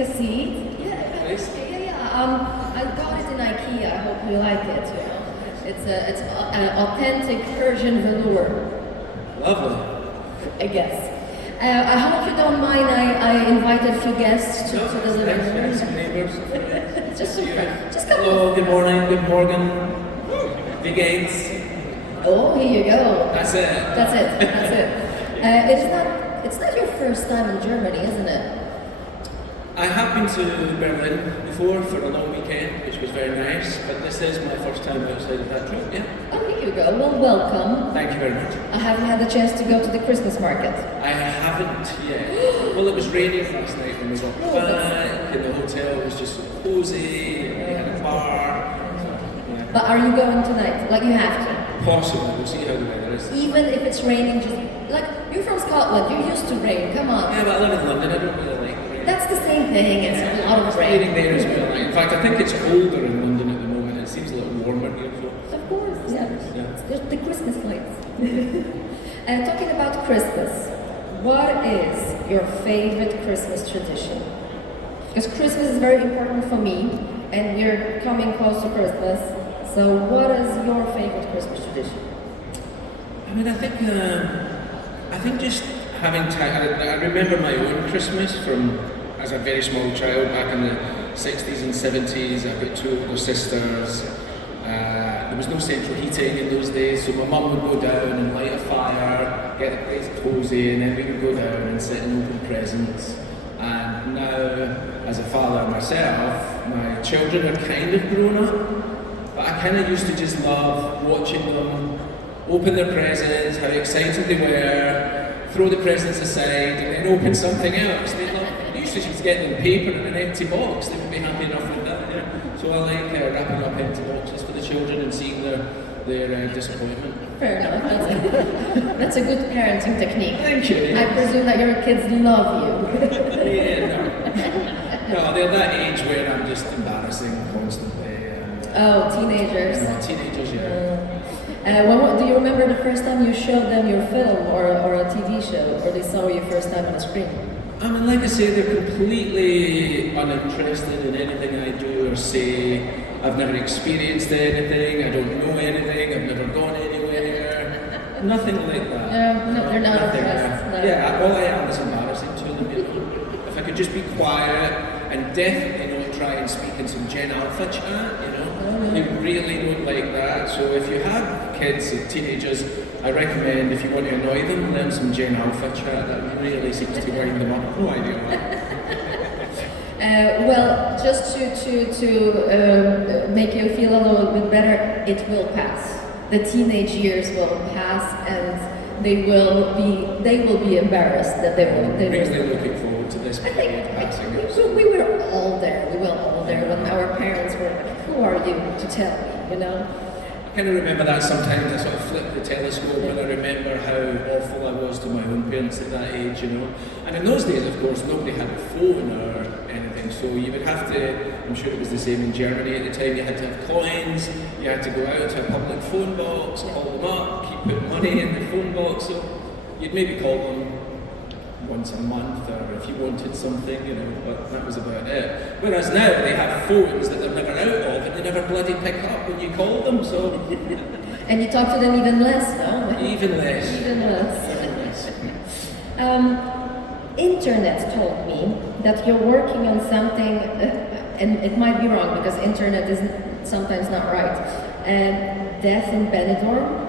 a seat. Yeah, Nice. I got it in IKEA. I hope you like it. You know, it's an authentic Persian velour, Lovely. I guess. I hope you don't mind. I invited a few guests to the living room. Some neighbours. Just some friends. Just come Hello, on. good morning, good morning. Vegains. Oh, here you go. That's it. That's it. That's it. It's not your first time in Germany, isn't it? I have been to Berlin before for a long weekend, which was very nice, but this is my first time outside of that trip, yeah. Oh, here you go. Well, welcome. Thank you very much. I haven't had the chance to go to the Christmas market. I haven't yet. Well, it was raining last night when we got back, and the hotel was just so cozy, and we had a bar. Yeah. But are you going tonight? Like you have to. Possibly, we'll see how the weather is. Even if it's raining, just like you're from Scotland, you're used to rain. Come on. Yeah, but I live in London, I don't really like rain. That's the same thing. It's a lot of It's rain. raining there as well. In fact, I think it's colder in London at the moment. It seems a little warmer here. So. Of course, yeah. Yeah. There's the Christmas lights. Talking about Christmas, what is your favorite Christmas tradition? Because Christmas is very important for me, and we're coming close to Christmas. So, what is your favorite Christmas tradition? I mean, I think just having time. I remember my own Christmas from as a very small child back in the 60s and 70s. I've got two older sisters. There was no central heating in those days, so my mum would go down and light a fire, get the place cozy, and then we would go down and sit and open presents. And now, as a father myself, my children are kind of grown up. But I kind of used to just love watching them open their presents, how excited they were, throw the presents aside, and then open something else. They usually just get them paper in an empty box. They would be happy enough with that. Yeah. So I like wrapping up empty boxes for the children and seeing their disappointment. Fair enough. That's a good parenting technique. Thank you. I presume that your kids love you. Yeah, no, they're that age where I'm just embarrassing constantly. Oh, teenagers. Teenagers, yeah. Do you remember the first time you showed them your film or a TV show, or they saw you first time on a screen? I mean, like I say, they're completely uninterested in anything I do or say. I've never experienced anything, I don't know anything, I've never gone anywhere. Nothing like that. No, they're not Nothing. impressed. No. Yeah, all I am is embarrassing to them, you know. If I could just be quiet and definitely not try and speak in some Gen Alpha chat, you know. They really don't like that. So if you have kids and teenagers, I recommend if you want to annoy them, learn some Gen Alpha chat. That really seems to wind them up. No idea why. Well, just to make you feel a little bit better, it will pass. The teenage years will pass, and they will be embarrassed that they will. Really looking forward to this I period think passing. we were all there. We were all there when our parents were like, "Who are you to tell me?" You know. I kind of remember that sometimes. I sort of flip the telescope and I remember how awful I was to my own parents at that age, you know. And in those days, of course, nobody had a phone or anything, so you would have to, I'm sure it was the same in Germany at the time, you had to have coins, you had to go out to a public phone box, call them up, keep putting money in the phone box, so you'd maybe call them once a month, or if you wanted something, you know, but that was about it. Whereas now they have phones that they're never out of, and they never bloody pick up when you call them, so... And you talk to them even less, no? Even less. Even less. Internet told me that you're working on something, and it might be wrong because internet is sometimes not right. Death in Benidorm?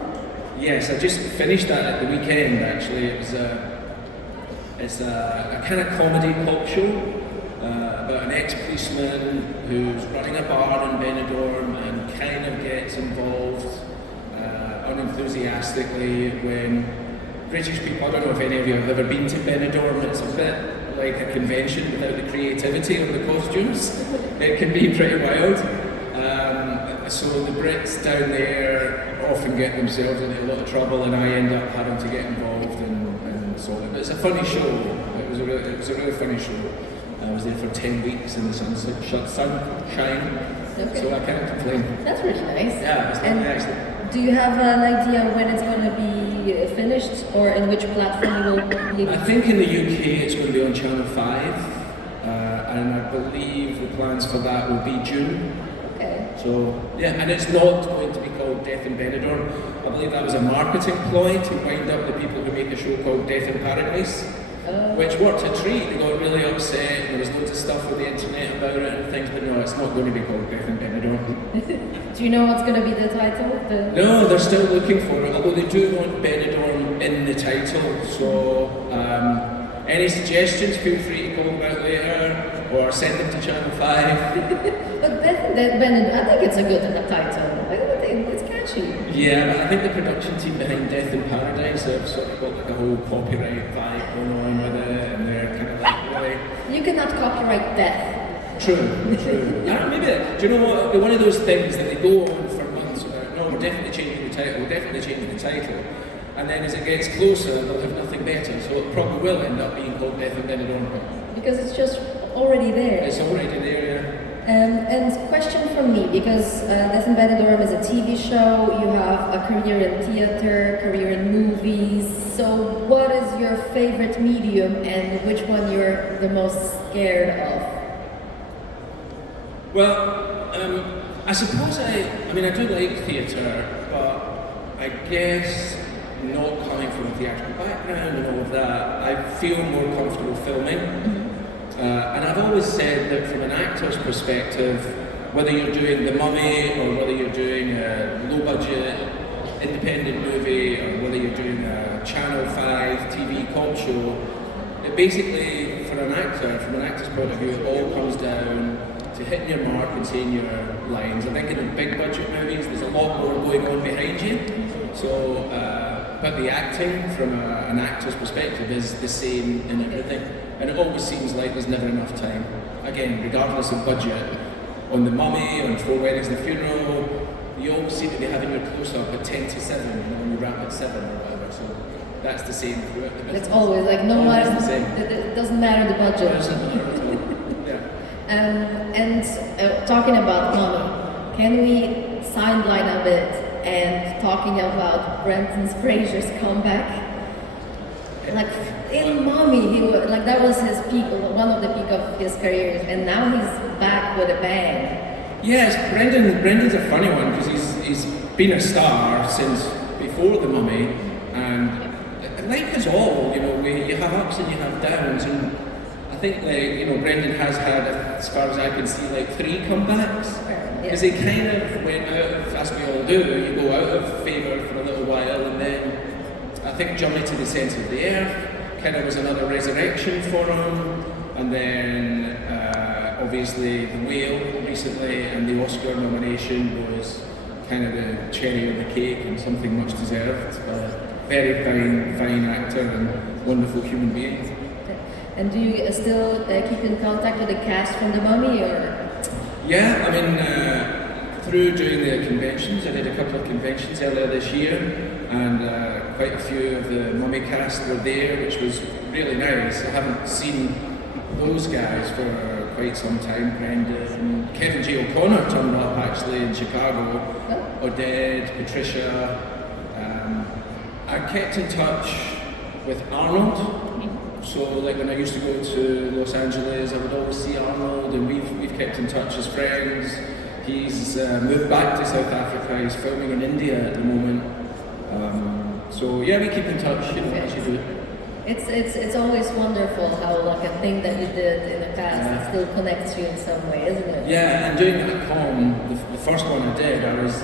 Yes, I just finished that at the weekend, actually. It's a kind of comedy pop show about an ex-policeman who's running a bar in Benidorm and kind of gets involved unenthusiastically when British people, I don't know if any of you have ever been to Benidorm, it's a bit like a convention without the creativity of the costumes. It can be pretty wild. So the Brits down there often get themselves into a lot of trouble, and I end up having to get involved and solve it. But it's a funny show. It was a really funny show. I was there for 10 weeks in the sunshine, Okay. so I can't complain. That's really nice. Yeah, it's And excellent. do you have an idea when it's going to be finished, or in which platform you will be? I think in the UK it's going to be on Channel 5. and I believe the plans for that will be June. Okay. So yeah, and it's not going to be called Death in Benidorm. I believe that was a marketing ploy to wind up the people who make a show called Death in Paradise, which worked a treat. They got really upset. There was loads of stuff on the internet about it and things, but no, it's not going to be called Death in Benidorm. Do you know what's going to be the title? No, they're still looking for it, although they do want Benidorm in the title. So any suggestions, feel free to call about later or send them to Channel 5. But Benidorm, I think it's a good title. I think it's catchy. Yeah, but I think the production team behind Death in Paradise have sort of got like a whole copyright vibe going on with it, and they're kind of like really... You cannot copyright death. True. Maybe, do you know what, one of those things that they go on for months about, no, we're definitely changing the title, and then as it gets closer, they'll have nothing better, so it probably will end up being called Death in Benidorm. Because it's just already there. It's already there, yeah. And question from me, because Death in Benidorm is a TV show, you have a career in theater, career in movies, so what is your favorite medium and which one you're the most scared of? Well, I suppose I do like theatre, but I guess not coming from a theatrical background and all of that, I feel more comfortable filming. And I've always said that from an actor's perspective, whether you're doing The Mummy or whether you're doing a low-budget independent movie or whether you're doing a Channel 5 TV cop show, it basically, for an actor, from an actor's point of view, it all comes down to hitting your mark and saying your lines. I think in the big budget movies, there's a lot more going on behind you. So, but the acting from an actor's perspective is the same in everything. And it always seems like there's never enough time. Again, regardless of budget, on The Mummy, on 4 Weddings and a Funeral, you always seem to be having your close-up at 10 to 7, when you wrap at 7 or whatever. So that's the same throughout the business. It's always like no Always matter the same. it doesn't matter the budget. It doesn't matter at all. Yeah. And talking about Mummy, can we sideline a bit and talking about Brendan Fraser's comeback? Like in Mummy, he was, like that was his peak, one of the peak of his career, and now he's back with a bang. Yes, Brendan's a funny one because he's been a star since before The Mummy, and like us all, you have ups and you have downs, and I think Brendan has had, as far as I can see, like 3 comebacks. Because he kind of went out of, as we all do, you go out of favour for a little while, and then I think Journey to the Centre of the Earth kind of was another resurrection for him, and then obviously The Whale recently, and the Oscar nomination was kind of the cherry on the cake and something much deserved. Very fine actor and wonderful human being. And do you still keep in contact with the cast from The Mummy, or? Yeah, through doing the conventions, I did a couple of conventions earlier this year, and quite a few of the Mummy cast were there, which was really nice. I haven't seen those guys for quite some time. Brendan, Kevin J. O'Connor turned up actually in Chicago, Oded, Patricia. I kept in touch with Arnold. So, like when I used to go to Los Angeles, I would always see Arnold, and we've kept in touch as friends. He's moved back to South Africa. He's filming in India at the moment. So yeah, we keep in touch. As you do. It's always wonderful how like a thing that you did in the past still connects you in some way, isn't it? Yeah, and doing that con, the first one I did, I was,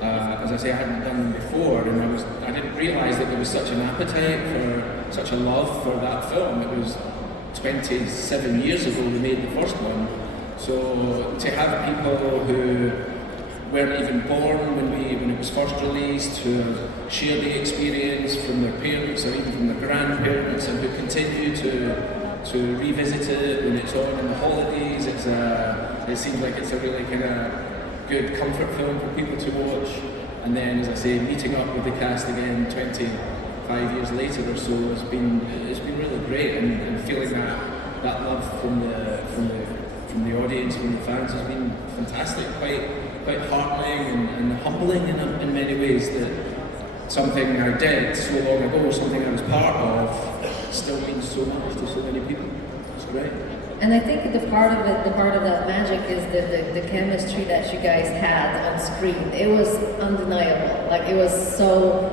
as I say, I hadn't done them before, and I didn't realise that there was such an appetite for, such a love for that film. It was 27 years ago we made the first one, so to have people who weren't even born when it was first released, who share the experience from their parents or even from their grandparents, and who continue to revisit it when it's on in the holidays, it seems like it's a really kind of good comfort film for people to watch. And then, as I say, meeting up with the cast again 25 years later or so it's been really great, and feeling that love from the audience, from the fans, has been fantastic. Quite heartening and humbling in many ways that something I did so long ago, something I was part of, still means so much to so many people. It's great. And I think the part of it, the part of that magic is the chemistry that you guys had on screen. It was undeniable. Like it was so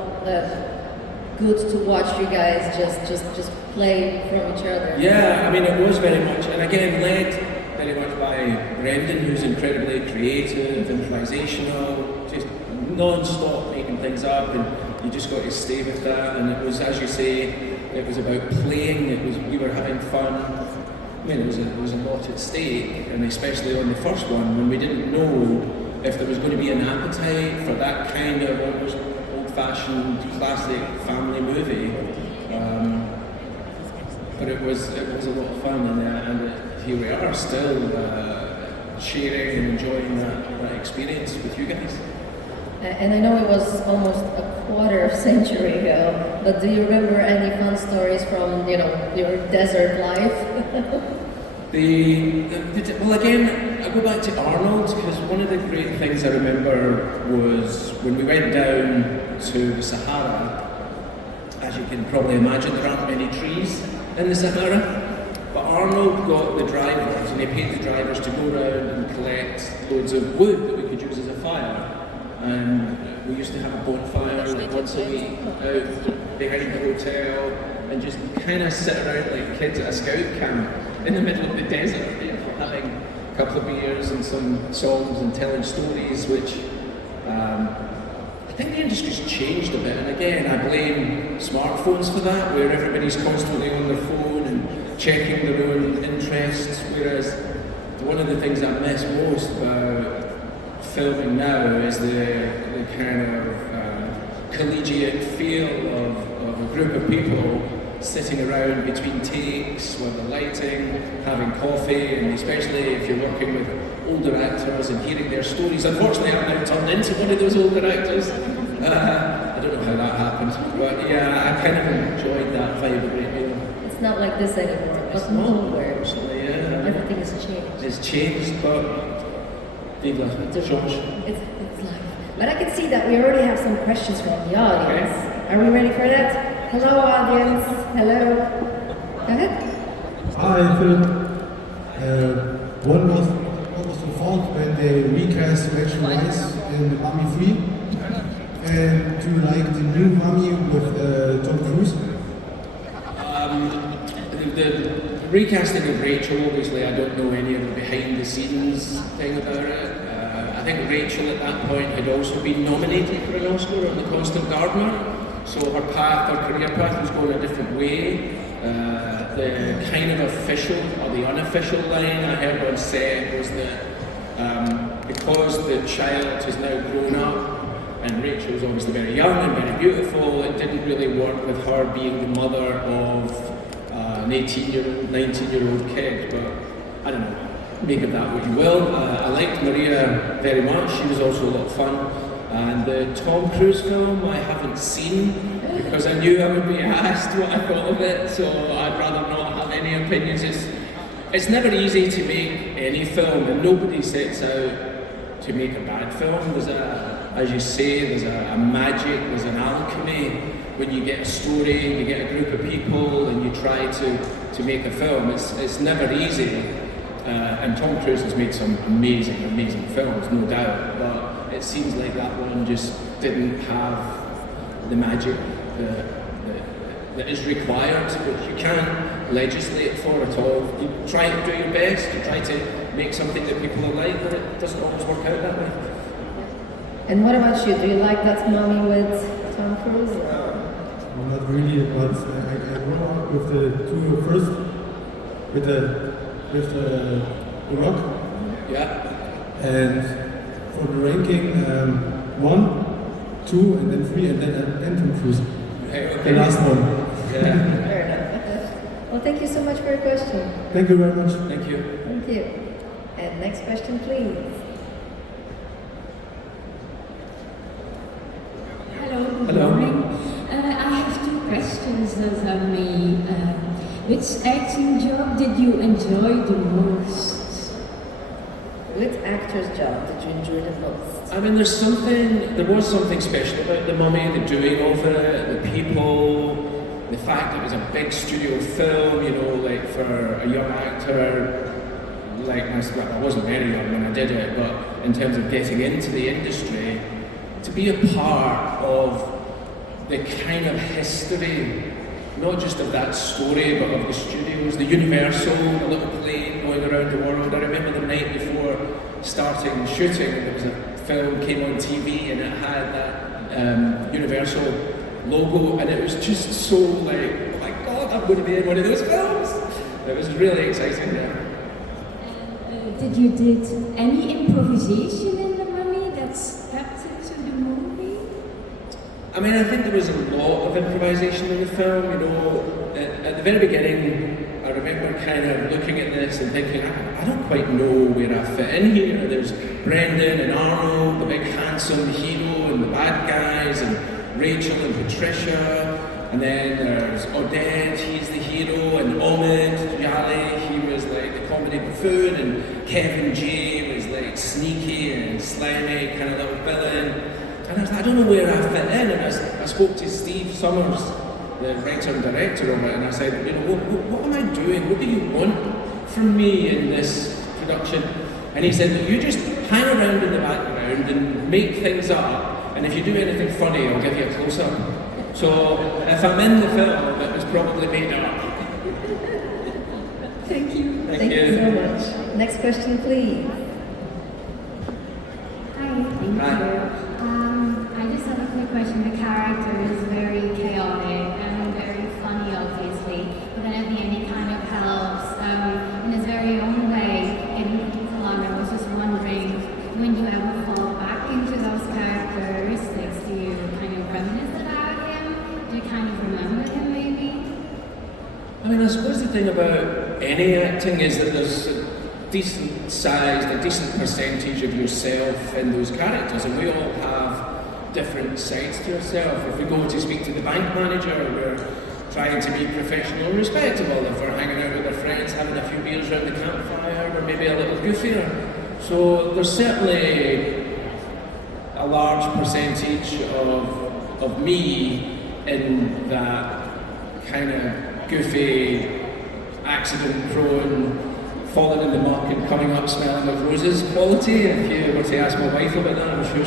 good to watch you guys just play from each other. Yeah, I mean it was very much, and again led very much by Brendan, who's incredibly creative, improvisational, just non-stop making things up, and you just got to stay with that. And it was, as you say, it was about playing. We were having fun. I mean, there was a lot at stake, and especially on the first one when we didn't know if there was going to be an appetite for that kind of almost old-fashioned classic family movie. But it was a lot of fun, and here we are still sharing and enjoying that experience with you guys. And I know it was almost a quarter century ago, but do you remember any fun stories from your desert life? Well, again, I go back to Arnold because one of the great things I remember was when we went down to the Sahara. As you can probably imagine, there aren't many trees in the Sahara. But Arnold got the drivers, and he paid the drivers to go around and collect loads of wood that we could use as a fire. And we used to have a bonfire like once a week out behind the hotel, and just kind of sit around like kids at a scout camp in the middle of the desert, having a couple of beers and some songs and telling stories, which I think the industry's changed a bit. And again, I blame smartphones for that, where everybody's constantly on their phone and checking their own interests, whereas one of the things I miss most about filming now is the kind of collegiate feel of a group of people sitting around between takes with the lighting, having coffee, and especially if you're working with older actors and hearing their stories. Unfortunately, I've now turned into one of those older actors. I don't know how that happened, but yeah, I kind of enjoyed that vibe a great deal. It's not like this anymore, It's but not, nowhere. unfortunately, yeah. Everything has changed. It's changed, but vive la change. It's life. But I can see that we already have some questions from the audience. Are we ready for that? Hello, audience. Hello. Go ahead. Hi, Phil. What was the fault when they recast Rachel Weisz in The Mummy 3? And do you like the new Mummy with Tom Cruise? The recasting of Rachel, obviously, I don't know any of the behind-the-scenes thing about it. I think Rachel at that point had also been nominated for an Oscar on The Constant Gardener, so her career path was going a different way. The kind of official or the unofficial line I heard on set was that because the child has now grown up and Rachel's obviously very young and very beautiful, it didn't really work with her being the mother of an 18-year-old, 19-year-old kid. But I don't know, make of that what you will. I liked Maria very much, she was also a lot of fun. And the Tom Cruise film I haven't seen because I knew I would be asked what I thought of it, so I'd rather not have any opinions. It's never easy to make any film, and nobody sets out to make a bad film. There's as you say, there's a magic, there's an alchemy when you get a story, you get a group of people, and you try to make a film. It's never easy, and Tom Cruise has made some amazing, amazing films, no doubt, but it seems like that one just didn't have the magic that is required, which you can't legislate for at all. You try to do your best, you try to make something that people like, but it doesn't always work out that way. And what about you? Do you like that Mummy with Tom Cruise? Well, not really, but I grew up with the two first, with the Rock. Yeah. And for the ranking, 1, 2, and then 3, and then Tom Cruise. Okay. The last one. Yeah. Fair enough. Well, thank you so much for your question. Thank you very much. Thank you. Thank you. And next question, please. Hello, good Hello. morning. I have two questions that are me. Which acting job did you enjoy the most? Which actor's job did you enjoy the most? I mean, there was something special about The Mummy, the doing of it, the people. the fact that it was a big studio film, you know, like for a young actor, like myself, I wasn't very young when I did it, but in terms of getting into the industry, to be a part of the kind of history, not just of that story, but of the studios, the Universal, the little plane going around the world. I remember the night before starting shooting, there was a film came on TV and it had that Universal logo, and it was just so like, oh my God, I'm going to be in one of those films. It was really exciting. Yeah. Did you did any improvisation in the Mummy that stepped into the movie? I mean, I think there was a lot of improvisation in the film. You know, at the very beginning, I remember kind of looking at this and thinking, I don't quite know where I fit in here. There's Brendan and Arnold, the big handsome hero, and the bad guys, and Rachel and Patricia, and then there's Oded, he's the hero, and Omid Yali, he was like the comedy buffoon, and Kevin J was like sneaky and slimy, kind of little villain. And I was like, I don't know where I fit in, and I spoke to Steve Summers, the writer and director of it, and I said, you know, what am I doing? What do you want from me in this production? And he said that you just hang around in the background and make things up, and if you do anything funny, I'll give you a close-up. So if I'm in the film, it was probably made up. Thank you. Thank Thank you. you so much. Next question, please. Hi, thank Hi. you. I just have a quick question. The character is very chaotic and very funny, obviously, but then at the end he kind of helps in his very own way. And I was just wondering, when you ever fall back into those characteristics, do you kind of reminisce about him? Do you kind of remember him maybe? I mean, I suppose the thing about any acting is that there's a decent sized, a decent percentage of yourself in those characters, and we all have different sides to ourselves. If we go to speak to the bank manager, we're trying to be professional and respectable. If we're hanging out with our friends, having a few beers around the campfire, we're maybe a little goofier. So there's certainly a large percentage of me in that kind of goofy, accident-prone, falling in the muck and coming up smelling of roses quality. If you were to ask my wife about that, I'm sure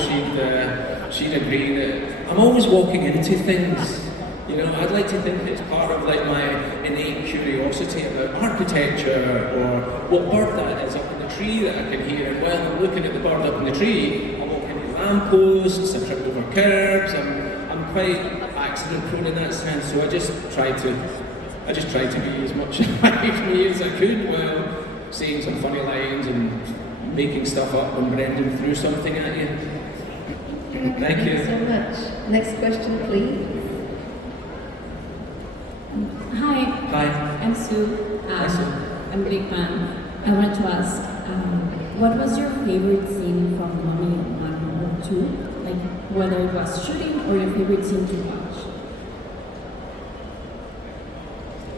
she'd agree that I'm always walking into things. You know, I'd like to think it's part of like my innate curiosity about architecture or what bird that is up in the tree that I can hear. And while I'm looking at the bird up in the tree, I walk into lampposts, I trip over curbs. I'm quite accident-prone in that sense. So I just try to be as much like me as I could while saying some funny lines and making stuff up when Brendan threw something at you. Thank Thank you you. so much. Next question, please. Hi, Hi. I'm Sue. Hi, Sue. I'm a big fan. I wanted to ask, what was your favorite scene from Mummy 1 or 2? Like, whether it was shooting or your favorite scene to watch?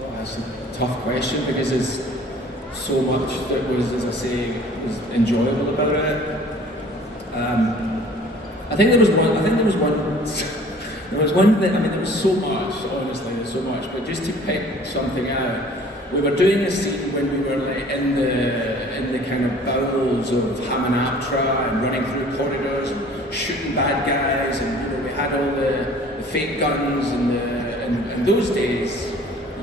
Oh, that's a tough question because there's so much that was, as I say, was enjoyable about it. I think there was one. There was one thing. I mean, there was so much. Honestly, there's so much. But just to pick something out, we were doing a scene when we were like in the kind of bowels of Hammond Aptra and running through corridors, and shooting bad guys, and you know we had all the fake guns and those days.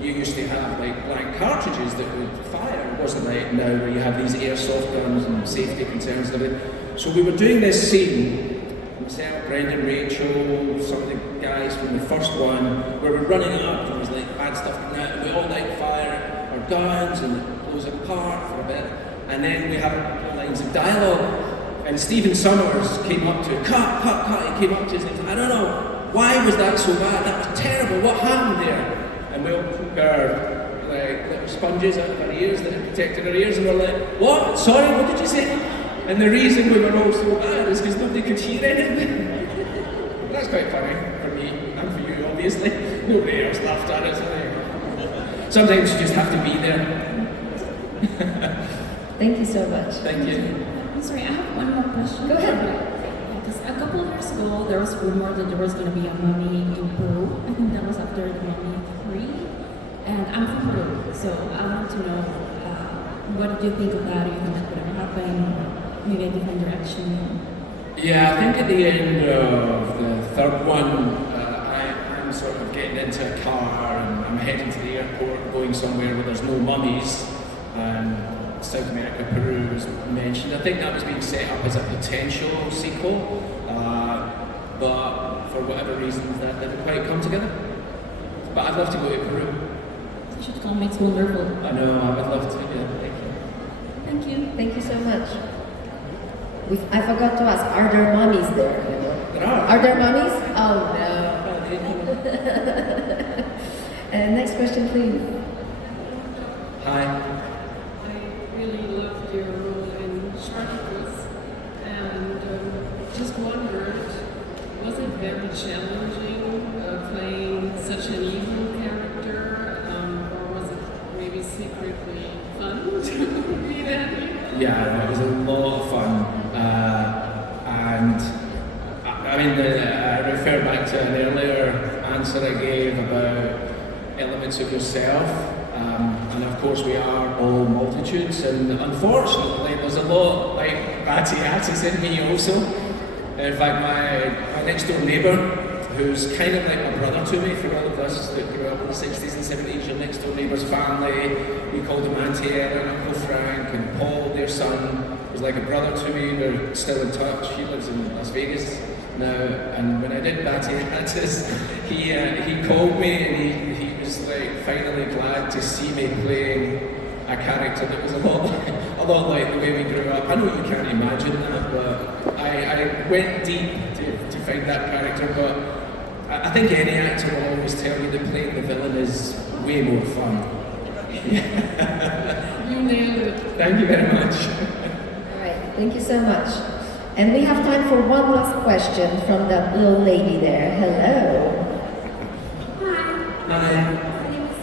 You used to have like blank cartridges that would fire. It wasn't like now where you have these airsoft guns and safety concerns and everything. So we were doing this scene, myself, Brendan, Rachel, some of the guys from the first one, where we're running up and there was like bad stuff coming out and we all like fire our guns and it blows apart for a bit. And then we have a couple of lines of dialogue. And Stephen Summers came up to cut, he came up to us and said, I don't know, why was that so bad? That was terrible, what happened there? And we all took our like little sponges out of our ears that had protected our ears and we're like, what? Sorry, what did you say? And the reason we were all so bad is because nobody could hear anything. That's quite funny for me and for you, obviously. Nobody else laughed at it. Sometimes you just have to be there. Thank you so much. Thank you. I'm sorry, I have one more question. Go ahead. Because a couple of years ago, there was rumor that there was going to be a Mummy in Peru. I think that was after the Mummy 3. And I'm from Peru, so I want to know what did you think of that? Do you think that could have happened? Maybe a different direction? Yeah, I think at the end of the third one, I'm sort of getting into a car and I'm heading to the airport, going somewhere where there's no mummies. South America, Peru was mentioned. I think that was being set up as a potential sequel, but for whatever reasons that didn't quite come together. But I'd love to go to Peru. You should come, it's wonderful. I know, I would love to, yeah, thank you. Thank you. Thank you so much. I forgot to ask, are there mummies there? There are. Are there mummies? Oh no. Next question, please. Hi. I really loved your role in Spartacus and just wondered, was it very challenging playing such an evil character, or was it maybe secretly fun to be that? Yeah, it was a lot of fun. And I mean, I refer back to an earlier answer I gave about elements of yourself. And of course we are all multitudes, and unfortunately there's a lot like Batty-Attis in me also. In fact, my next door neighbour, who's kind of like a brother to me for all of us that grew up in the 60s and 70s, your next door neighbour's family, we called him Auntie Ellen, Uncle Frank, and Paul, their son, was like a brother to me. We're still in touch. He lives in Las Vegas now, and when I did Batty-Attis, he called me and he was like finally glad to see me playing a character that was a lot like the way we grew up. I know you can't imagine that, but I went deep to find that character. But I think any actor will always tell you that playing the villain is way more fun. You nailed it. Thank you very much. All right, thank you so much. And we have time for one last question from that little lady there. Hello. Hi. Hi. My name is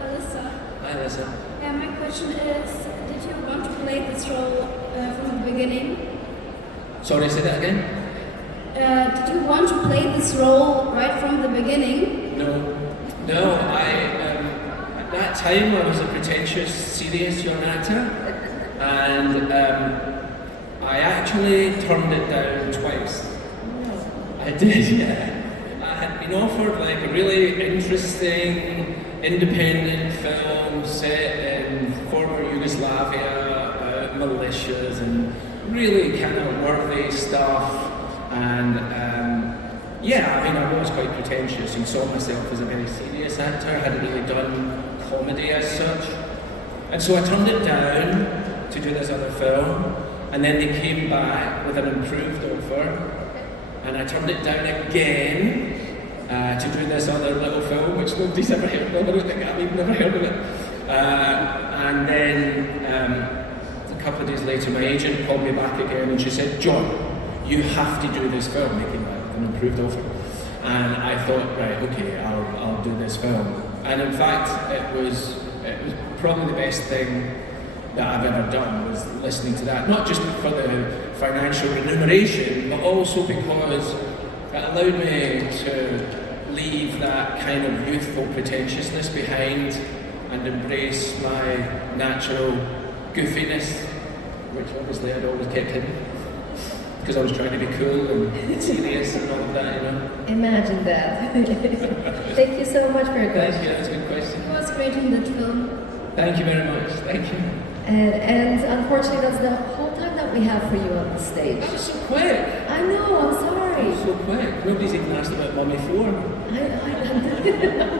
Alyssa. Hi, Alyssa. Yeah, my question is, did you want to play this role from the beginning? Sorry, say that again? Did you want to play this role right from the beginning? No, at that time I was a pretentious, serious young actor, and I actually turned it down twice. I did, yeah. I had been offered like a really interesting, independent film set in former Yugoslavia about militias and really kind of worthy stuff. And yeah, I mean, I was quite pretentious and saw myself as a very serious actor. I hadn't really done comedy as such. And so I turned it down to do this other film. And then they came back with an improved offer. And I turned it down again to do this other little film, which nobody's ever heard of. I don't think I've never heard of it. And then a couple of days later, my agent called me back again and she said, "John, you have to do this film," making an improved offer. And I thought, right, okay, I'll do this film. And in fact, it was probably the best thing that I've ever done, was listening to that. Not just for the financial remuneration, but also because it allowed me to leave that kind of youthful pretentiousness behind and embrace my natural goofiness, which obviously I'd always kept hidden, because I was trying to be cool and serious and all of that, you know. Imagine that. Thank you so much for your Thank question. you, that's a good question. It was great in that film. Thank you very much, thank you. And unfortunately, that's the whole time that we have for you on the stage. That was so quick. I know, I'm sorry. So quick. Nobody's even asked about Mummy 4. I'm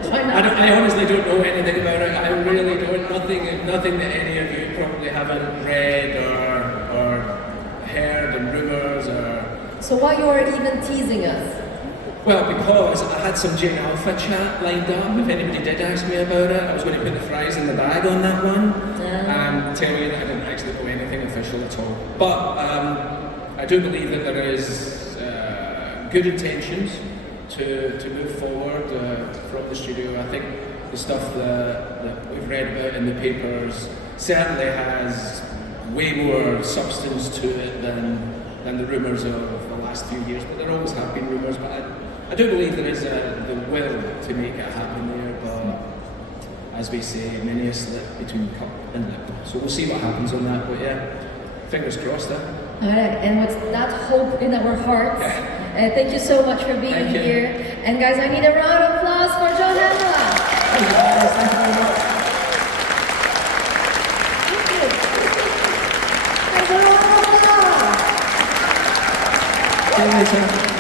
trying not I honestly don't know anything about it. I really don't. Nothing that any of you probably haven't read or heard in rumours or... So why you are even teasing us? Well, because I had some Jane Alpha chat lined up. If anybody did ask me about it, I was going to put the fries in the bag on that one. Tell you that I didn't actually know anything official at all. But I do believe that there is good intentions to move forward from the studio. I think the stuff that we've read about in the papers certainly has way more substance to it than the rumours of the last few years. But there always have been rumours. But I do believe there is the will to make it happen there, but as we say, many a slip between cup and lip. So we'll see what happens on that, but yeah, fingers crossed there. All right, and with that hope in our hearts, thank you so much for being Thank you. here. And guys, I need a round of applause for John Hamla. Thank you guys, thank you very much. Thank you. Thanks a lot. See you later.